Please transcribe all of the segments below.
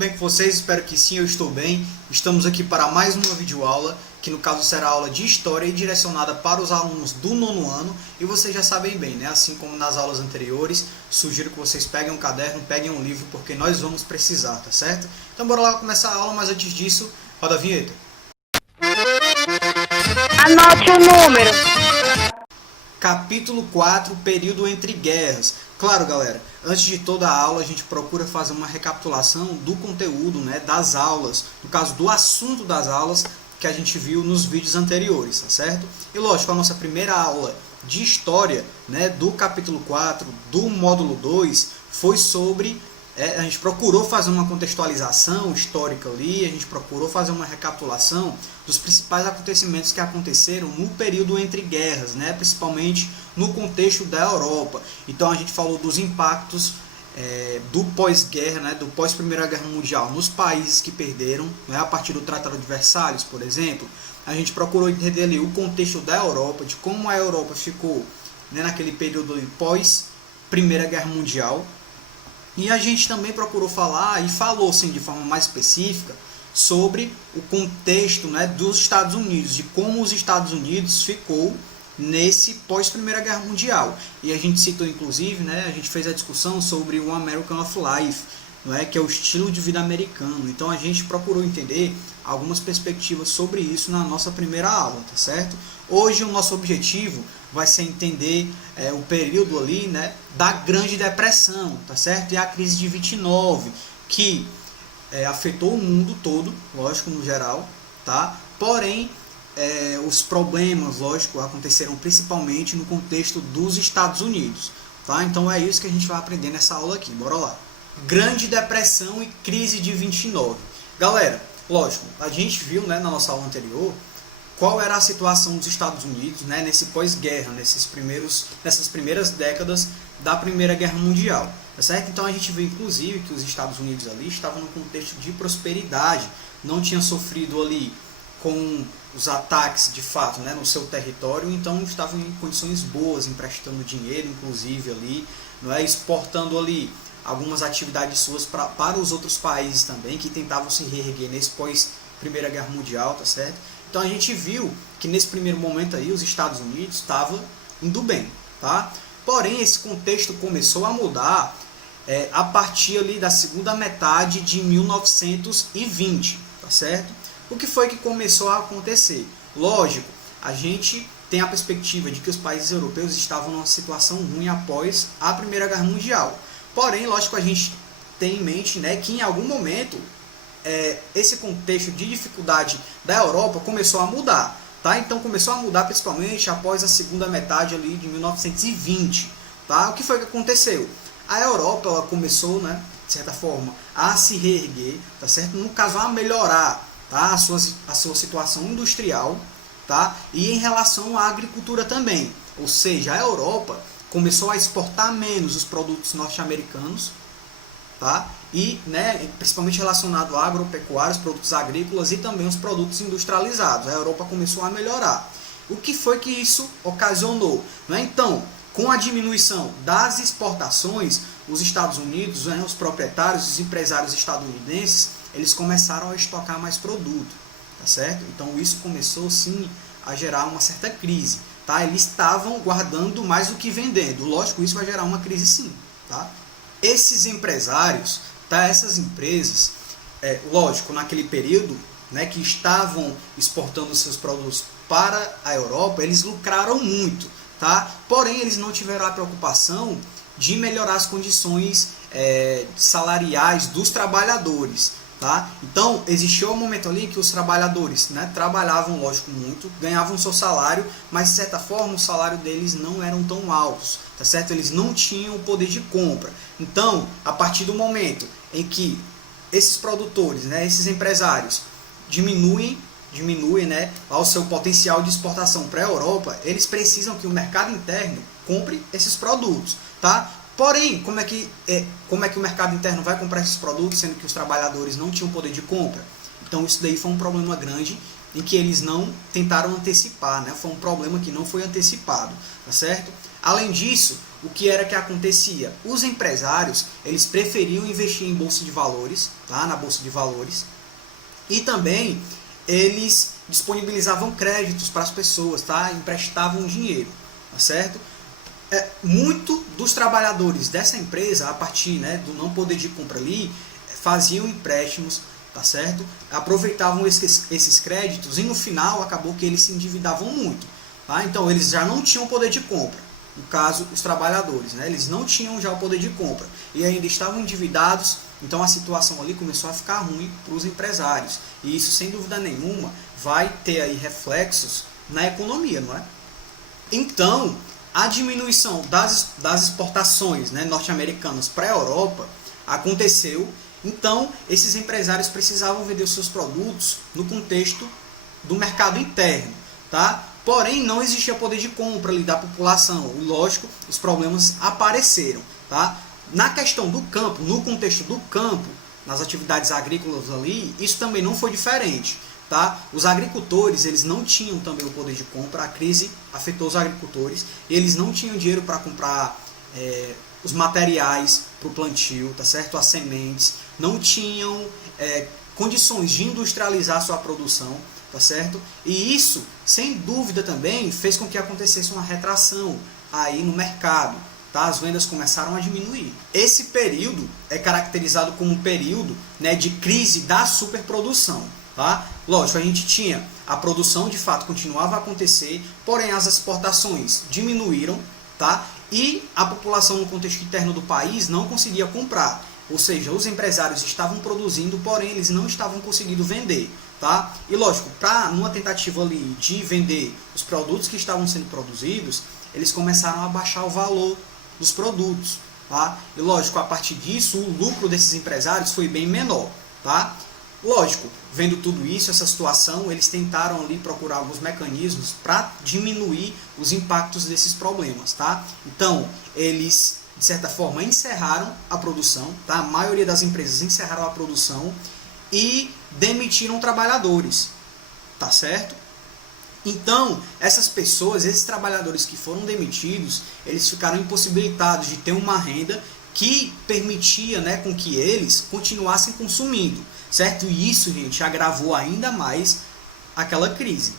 bem com vocês? Espero que sim, eu estou bem. Estamos aqui para mais uma videoaula, que no caso será aula de História e direcionada para os alunos do nono ano. E vocês já sabem bem, né? Assim como nas aulas anteriores, sugiro que vocês peguem um caderno, peguem um livro, porque nós vamos precisar, tá certo? Então bora lá começar a aula, mas antes disso, roda a vinheta. Anote o número. Capítulo 4, período entre guerras. Claro, galera, antes de toda a aula a gente procura fazer uma recapitulação do conteúdo, né, das aulas, no caso do assunto das aulas que a gente viu nos vídeos anteriores, tá certo? E lógico, a nossa primeira aula de história, né, do capítulo 4, do módulo 2, foi sobre... a gente procurou fazer uma contextualização histórica ali, a gente procurou fazer uma recapitulação dos principais acontecimentos que aconteceram no período entre guerras, né? Principalmente no contexto da Europa. Então a gente falou dos impactos do pós-guerra, né? Do pós-Primeira Guerra Mundial nos países que perderam, né? A partir do Tratado de Versalhes, por exemplo. A gente procurou entender ali o contexto da Europa, de como a Europa ficou, né, naquele período pós-Primeira Guerra Mundial. E a gente também procurou falar, e falou sim, de forma mais específica, sobre o contexto, né, dos Estados Unidos, de como os Estados Unidos ficou nesse pós-Primeira Guerra Mundial. E a gente citou, inclusive, né, a gente fez a discussão sobre o American of Life, não é, que é o estilo de vida americano. Então a gente procurou entender algumas perspectivas sobre isso na nossa primeira aula, tá certo? Hoje o nosso objetivo vai ser entender o período ali, né, da Grande Depressão, tá certo? E a crise de 29, que afetou o mundo todo, lógico, no geral, tá? Porém, os problemas, lógico, aconteceram principalmente no contexto dos Estados Unidos, tá? Então é isso que a gente vai aprender nessa aula aqui, bora lá. Grande Depressão e crise de 29. Galera, lógico, a gente viu, né, na nossa aula anterior qual era a situação dos Estados Unidos, né, nesse pós-guerra, nessas primeiras décadas da Primeira Guerra Mundial, tá certo? Então a gente vê inclusive que os Estados Unidos ali estavam num contexto de prosperidade, não tinham sofrido ali com os ataques de fato, né, no seu território, então estavam em condições boas, emprestando dinheiro inclusive ali, não é, exportando ali algumas atividades suas para os outros países também que tentavam se reerguer nesse pós-Primeira Guerra Mundial, tá certo? Então a gente viu que nesse primeiro momento aí os Estados Unidos estavam indo bem, tá? Porém esse contexto começou a mudar a partir ali da segunda metade de 1920, tá certo? O que foi que começou a acontecer? Lógico, a gente tem a perspectiva de que os países europeus estavam numa situação ruim após a Primeira Guerra Mundial. Porém, lógico, a gente tem em mente, né, que em algum momento esse contexto de dificuldade da Europa começou a mudar, tá? Então começou a mudar principalmente após a segunda metade ali de 1920, tá? O que foi que aconteceu? A Europa ela começou, né, de certa forma, a se reerguer, tá certo? No caso, a melhorar, tá, a sua situação industrial, tá? E em relação à agricultura também, ou seja, a Europa começou a exportar menos os produtos norte-americanos, tá? E, né, principalmente relacionado a agropecuários, produtos agrícolas e também os produtos industrializados. A Europa começou a melhorar. O que foi que isso ocasionou? Né? Então, com a diminuição das exportações, os Estados Unidos, né, os proprietários, os empresários estadunidenses, eles começaram a estocar mais produto, tá certo? Então isso começou sim a gerar uma certa crise, tá? Eles estavam guardando mais do que vendendo. Lógico, isso vai gerar uma crise sim, tá? Esses empresários, tá, essas empresas, lógico, naquele período, né, que estavam exportando seus produtos para a Europa, eles lucraram muito, tá? Porém, eles não tiveram a preocupação de melhorar as condições salariais dos trabalhadores, tá? Então, existiu um momento ali que os trabalhadores, né, trabalhavam, lógico, muito, ganhavam seu salário, mas de certa forma o salário deles não eram tão altos, tá certo? Eles não tinham o poder de compra. Então, a partir do momento em que esses produtores, né, esses empresários diminuem, né, o seu potencial de exportação para a Europa, eles precisam que o mercado interno compre esses produtos, tá? Porém, como é que o mercado interno vai comprar esses produtos, sendo que os trabalhadores não tinham poder de compra? Então isso daí foi um problema grande em que eles não tentaram antecipar, né? Foi um problema que não foi antecipado, tá certo? Além disso, o que era que acontecia? Os empresários, eles preferiam investir em bolsa de valores, tá? Na bolsa de valores, e também eles disponibilizavam créditos para as pessoas, tá? Emprestavam dinheiro, tá certo? Muito dos trabalhadores dessa empresa, a partir, né, do não poder de compra ali, faziam empréstimos, tá certo? Aproveitavam esses créditos e no final acabou que eles se endividavam muito, tá? Então eles já não tinham poder de compra. No caso, os trabalhadores, né? Eles não tinham já o poder de compra e ainda estavam endividados, então a situação ali começou a ficar ruim para os empresários. E isso, sem dúvida nenhuma, vai ter aí reflexos na economia, não é? Então, a diminuição das exportações, né, norte-americanas para a Europa aconteceu. Então, esses empresários precisavam vender os seus produtos no contexto do mercado interno, tá? Porém, não existia poder de compra ali da população. E, lógico, os problemas apareceram, tá? Na questão do campo, no contexto do campo, nas atividades agrícolas ali, isso também não foi diferente, tá? Os agricultores, eles não tinham também o poder de compra. A crise afetou os agricultores. Eles não tinham dinheiro para comprar os materiais para o plantio, tá certo? As sementes, não tinham condições de industrializar a sua produção, tá certo? E isso, sem dúvida também, fez com que acontecesse uma retração aí no mercado, tá? As vendas começaram a diminuir. Esse período é caracterizado como um período, né, de crise da superprodução, tá? Lógico, a gente tinha a produção, de fato, continuava a acontecer, porém as exportações diminuíram, tá? E a população no contexto interno do país não conseguia comprar. Ou seja, os empresários estavam produzindo, porém eles não estavam conseguindo vender, tá? E lógico, numa tentativa ali de vender os produtos que estavam sendo produzidos, eles começaram a baixar o valor dos produtos, tá? E lógico, a partir disso, o lucro desses empresários foi bem menor, tá? Lógico, vendo tudo isso, essa situação, eles tentaram ali procurar alguns mecanismos para diminuir os impactos desses problemas, tá? Então, eles, de certa forma, encerraram a produção, tá? A maioria das empresas encerraram a produção e demitiram trabalhadores, tá certo? Então, essas pessoas, esses trabalhadores que foram demitidos, eles ficaram impossibilitados de ter uma renda que permitia, né, com que eles continuassem consumindo, certo? E isso, gente, agravou ainda mais aquela crise.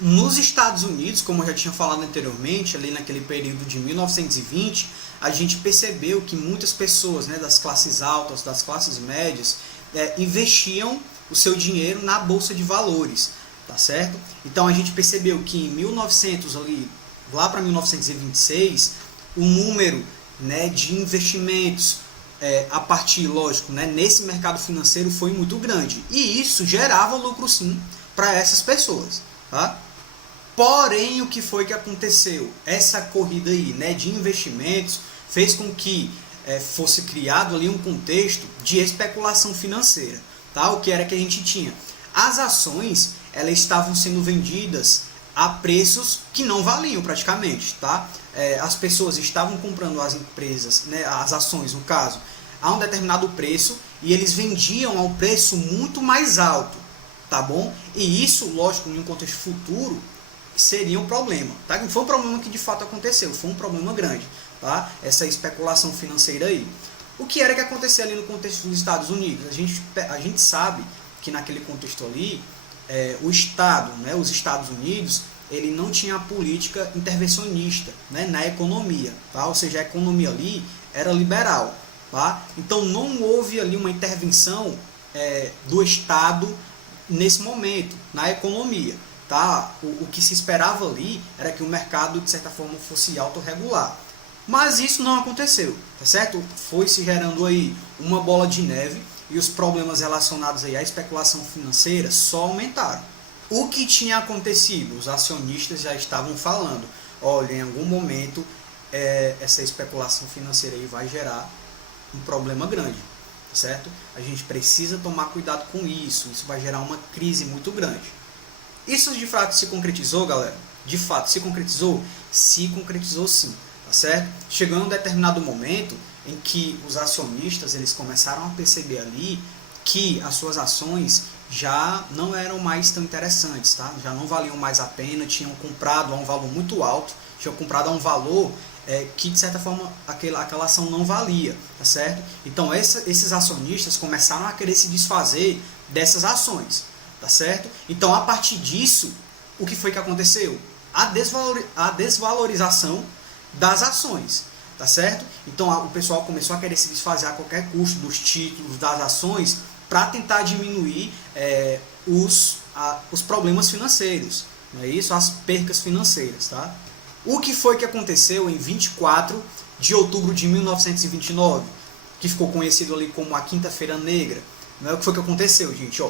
Nos Estados Unidos, como eu já tinha falado anteriormente, ali naquele período de 1920, a gente percebeu que muitas pessoas, né, das classes altas, das classes médias, investiam o seu dinheiro na bolsa de valores, tá certo? Então a gente percebeu que em 1900 ali, lá para 1926, o número, né, de investimentos a partir, lógico, né, nesse mercado financeiro foi muito grande. E isso gerava lucro sim para essas pessoas, tá? Porém, o que foi que aconteceu? Essa corrida aí, né, de investimentos fez com que fosse criado ali um contexto de especulação financeira, tá? O que era que a gente tinha? As ações, elas estavam sendo vendidas a preços que não valiam praticamente, tá? As pessoas estavam comprando as empresas, né, as ações no caso, a um determinado preço e eles vendiam a um preço muito mais alto, tá bom? E isso, lógico, em um contexto futuro, seria um problema, tá? Não foi um problema que de fato aconteceu, foi um problema grande, tá? Essa especulação financeira aí. O que era que acontecia ali no contexto dos Estados Unidos? A gente sabe que naquele contexto ali, o Estado, né, os Estados Unidos, ele não tinha a política intervencionista, né, na economia, tá? Ou seja, a economia ali era liberal, tá? Então não houve ali uma intervenção do Estado nesse momento, na economia, tá? O que se esperava ali era que o mercado, de certa forma, fosse autorregular. Mas isso não aconteceu, tá certo? Foi se gerando aí uma bola de neve e os problemas relacionados aí à especulação financeira só aumentaram. O que tinha acontecido? Os acionistas já estavam falando, olha, em algum momento essa especulação financeira aí vai gerar um problema grande, tá certo? A gente precisa tomar cuidado com isso, isso vai gerar uma crise muito grande. Isso de fato se concretizou, galera? De fato se concretizou? Se concretizou sim, tá certo? Chegando a um determinado momento em que os acionistas eles começaram a perceber ali que as suas ações já não eram mais tão interessantes, tá? Já não valiam mais a pena, tinham comprado a um valor muito alto, tinham comprado a um valor que de certa forma aquela ação não valia, tá certo? Então esses acionistas começaram a querer se desfazer dessas ações, tá certo? Então a partir disso, o que foi que aconteceu? A desvalorização das ações, tá certo? Então o pessoal começou a querer se desfazer a qualquer custo dos títulos, das ações, para tentar diminuir os problemas financeiros, não é isso? As percas financeiras, tá? O que foi que aconteceu em 24 de outubro de 1929, que ficou conhecido ali como a Quinta-feira Negra? Não é o que foi que aconteceu, gente?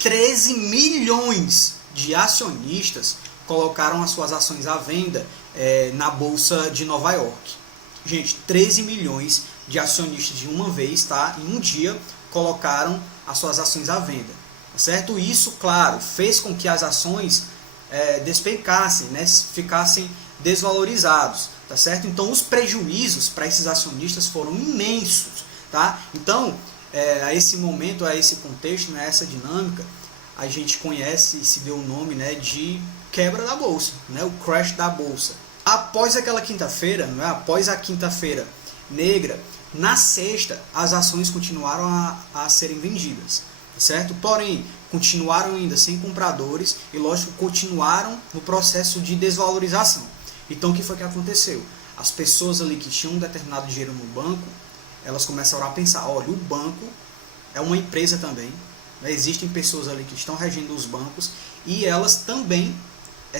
13 milhões de acionistas colocaram as suas ações à venda na Bolsa de Nova York. Gente, 13 milhões de acionistas de uma vez, tá? Em um dia, colocaram as suas ações à venda, certo? Isso, claro, fez com que as ações despencassem, né? Ficassem desvalorizados, tá certo? Então os prejuízos para esses acionistas foram imensos, tá? Então, a esse momento, a esse contexto, né, essa dinâmica, a gente conhece e se deu o nome, né, de quebra da bolsa, né, o crash da bolsa. Após aquela quinta-feira, né, após a Quinta-feira Negra, na sexta as ações continuaram a serem vendidas, tá certo? Porém, continuaram ainda sem compradores e, lógico, continuaram no processo de desvalorização. Então, o que foi que aconteceu? As pessoas ali que tinham um determinado dinheiro no banco, elas começaram a pensar, olha, o banco é uma empresa também, né? Existem pessoas ali que estão regendo os bancos e elas também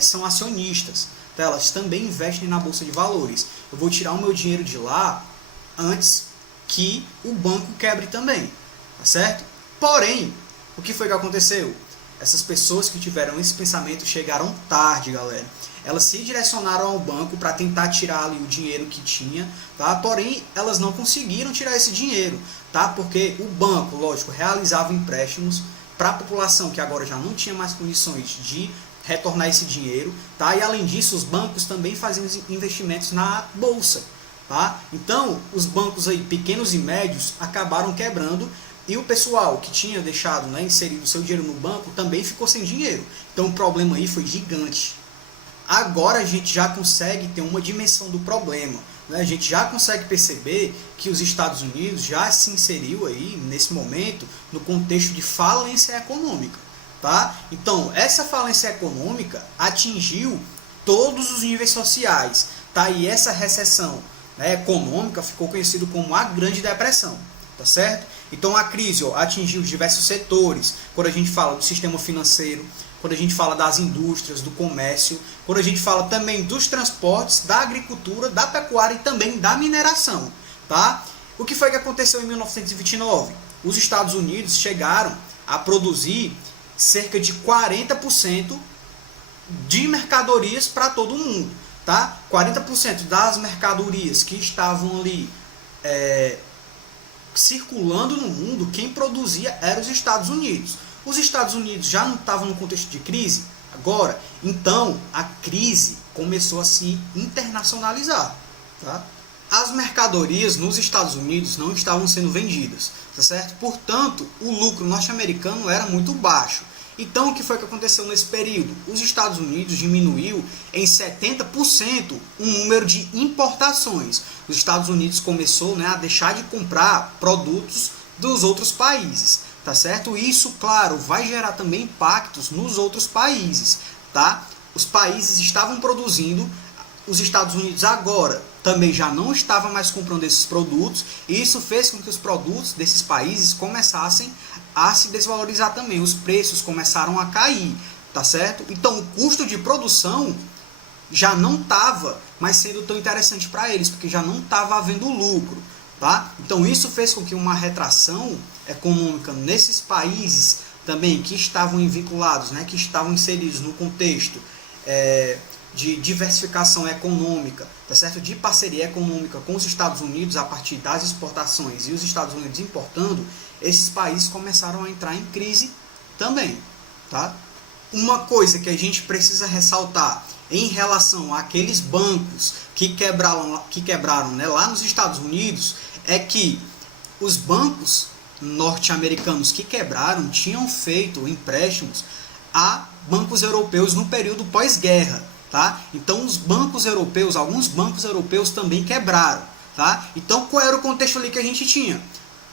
são acionistas, tá? Elas também investem na Bolsa de Valores. Eu vou tirar o meu dinheiro de lá antes que o banco quebre também, tá certo? Porém, o que foi que aconteceu? Essas pessoas que tiveram esse pensamento chegaram tarde, galera. Elas se direcionaram ao banco para tentar tirar ali o dinheiro que tinha, tá? Porém, elas não conseguiram tirar esse dinheiro, tá? Porque o banco, lógico, realizava empréstimos para a população que agora já não tinha mais condições de retornar esse dinheiro, tá? E além disso, os bancos também faziam investimentos na bolsa, tá? Então, os bancos aí pequenos e médios acabaram quebrando. E o pessoal que tinha deixado, né, inserido seu dinheiro no banco também ficou sem dinheiro. Então o problema aí foi gigante. Agora a gente já consegue ter uma dimensão do problema, né? A gente já consegue perceber que os Estados Unidos já se inseriu aí, nesse momento, no contexto de falência econômica, tá? Então, essa falência econômica atingiu todos os níveis sociais, tá? E essa recessão, né, econômica ficou conhecida como a Grande Depressão, tá certo? Então a crise atingiu diversos setores, quando a gente fala do sistema financeiro, quando a gente fala das indústrias, do comércio, quando a gente fala também dos transportes, da agricultura, da pecuária e também da mineração, tá? O que foi que aconteceu em 1929? Os Estados Unidos chegaram a produzir cerca de 40% de mercadorias para todo mundo, tá? 40% das mercadorias que estavam ali circulando no mundo, quem produzia eram os Estados Unidos. Os Estados Unidos já não estavam no contexto de crise agora, então a crise começou a se internacionalizar, tá? As mercadorias nos Estados Unidos não estavam sendo vendidas, tá certo? Portanto, o lucro norte-americano era muito baixo. Então, o que foi que aconteceu nesse período? Os Estados Unidos diminuiu em 70% o número de importações. Os Estados Unidos começou, né, a deixar de comprar produtos dos outros países, tá certo? Isso, claro, vai gerar também impactos nos outros países, tá? Os países estavam produzindo, os Estados Unidos agora também já não estava mais comprando esses produtos, e isso fez com que os produtos desses países começassem a se desvalorizar também, os preços começaram a cair, tá certo? Então o custo de produção já não estava mais sendo tão interessante para eles, porque já não estava havendo lucro, tá? Então isso fez com que uma retração econômica nesses países também que estavam vinculados, né, que estavam inseridos no contexto de diversificação econômica, tá certo? De parceria econômica com os Estados Unidos a partir das exportações e os Estados Unidos importando, esses países começaram a entrar em crise também, tá? Uma coisa que a gente precisa ressaltar em relação àqueles bancos que quebraram, né, lá nos Estados Unidos é que os bancos norte-americanos que quebraram tinham feito empréstimos a bancos europeus no período pós-guerra, tá? Então os bancos europeus, alguns bancos europeus também quebraram, tá? Então qual era o contexto ali que a gente tinha?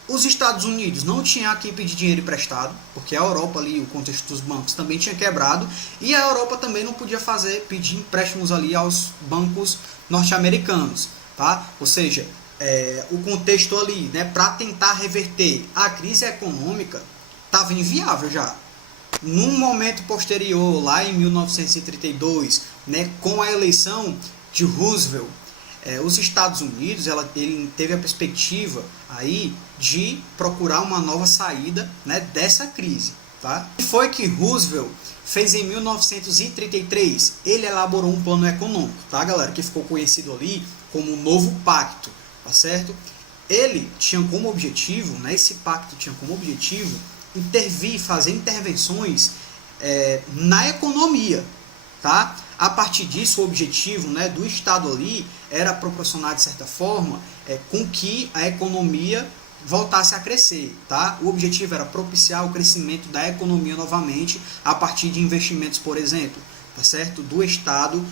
Os Estados Unidos não tinha a quem pedir dinheiro emprestado, porque a Europa ali, o contexto dos bancos também tinha quebrado, e a Europa também não podia pedir empréstimos ali aos bancos norte-americanos, tá? Ou seja, o contexto ali, né, para tentar reverter a crise econômica estava inviável já. Num momento posterior, lá em 1932, né, com a eleição de Roosevelt, os Estados Unidos ele teve a perspectiva aí de procurar uma nova saída, né, dessa crise. Tá? O que foi que Roosevelt fez em 1933? Ele elaborou um plano econômico, tá, galera? Que ficou conhecido ali como o Novo Pacto, tá certo? Ele tinha como objetivo, né, esse pacto tinha como objetivo intervir, fazer intervenções na economia, tá? A partir disso, o objetivo, né, do Estado ali era proporcionar, de certa forma, com que a economia voltasse a crescer, tá? O objetivo era propiciar o crescimento da economia novamente a partir de investimentos, por exemplo, tá certo? Do Estado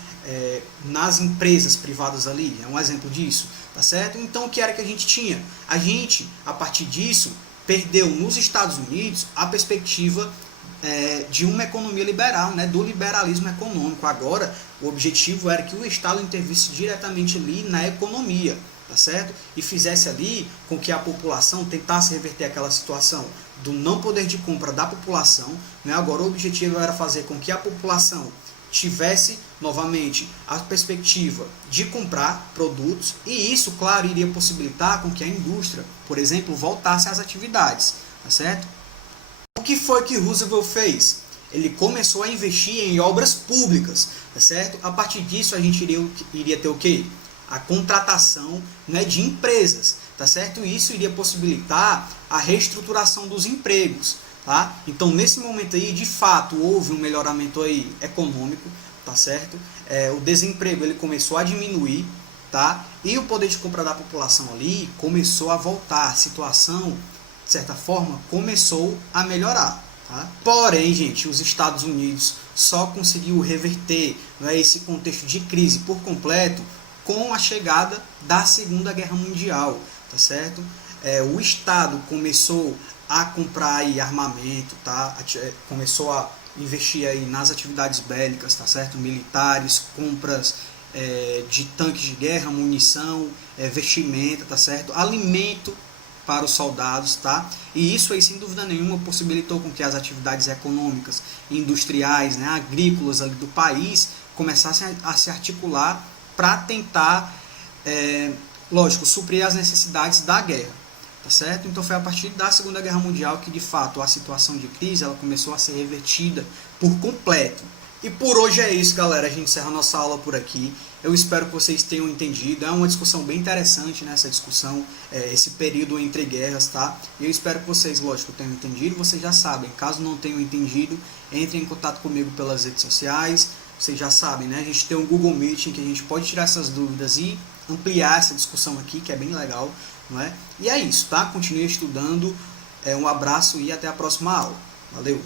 nas empresas privadas ali, é um exemplo disso, tá certo? Então, o que era que a gente tinha? A gente, a partir disso, perdeu nos Estados Unidos a perspectiva de uma economia liberal, né, do liberalismo econômico. Agora, o objetivo era que o Estado intervisse diretamente ali na economia, tá certo? E fizesse ali com que a população tentasse reverter aquela situação do não poder de compra da população, né? Agora, o objetivo era fazer com que a população tivesse novamente a perspectiva de comprar produtos, e isso, claro, iria possibilitar com que a indústria, por exemplo, voltasse às atividades, tá certo? O que foi que Roosevelt fez? Ele começou a investir em obras públicas, tá certo? A partir disso a gente iria ter o quê? A contratação, né, de empresas, tá certo? E isso iria possibilitar a reestruturação dos empregos, tá? Então nesse momento aí, de fato, houve um melhoramento aí econômico, tá certo? O desemprego ele começou a diminuir, tá? E o poder de compra da população ali começou a voltar, a situação, de certa forma, começou a melhorar. Tá? Porém, gente, os Estados Unidos só conseguiu reverter, né, esse contexto de crise por completo com a chegada da Segunda Guerra Mundial. Tá certo? O Estado começou a comprar aí armamento, tá? Começou a investir aí nas atividades bélicas, tá certo? Militares, compras de tanques de guerra, munição, vestimenta, tá certo? Alimento para os soldados, tá? E isso aí, sem dúvida nenhuma, possibilitou com que as atividades econômicas, industriais, né, agrícolas ali do país começassem a se articular para tentar, lógico, suprir as necessidades da guerra, tá certo? Então foi a partir da Segunda Guerra Mundial que, de fato, a situação de crise ela começou a ser revertida por completo. E por hoje é isso, galera. A gente encerra a nossa aula por aqui. Eu espero que vocês tenham entendido. É uma discussão bem interessante, né, essa discussão, esse período entre guerras, tá? E eu espero que vocês, lógico, tenham entendido. Vocês já sabem, caso não tenham entendido, entrem em contato comigo pelas redes sociais. Vocês já sabem, né? A gente tem um Google Meeting que a gente pode tirar essas dúvidas e ampliar essa discussão aqui, que é bem legal, não é? E é isso, tá? Continue estudando. Um abraço e até a próxima aula. Valeu!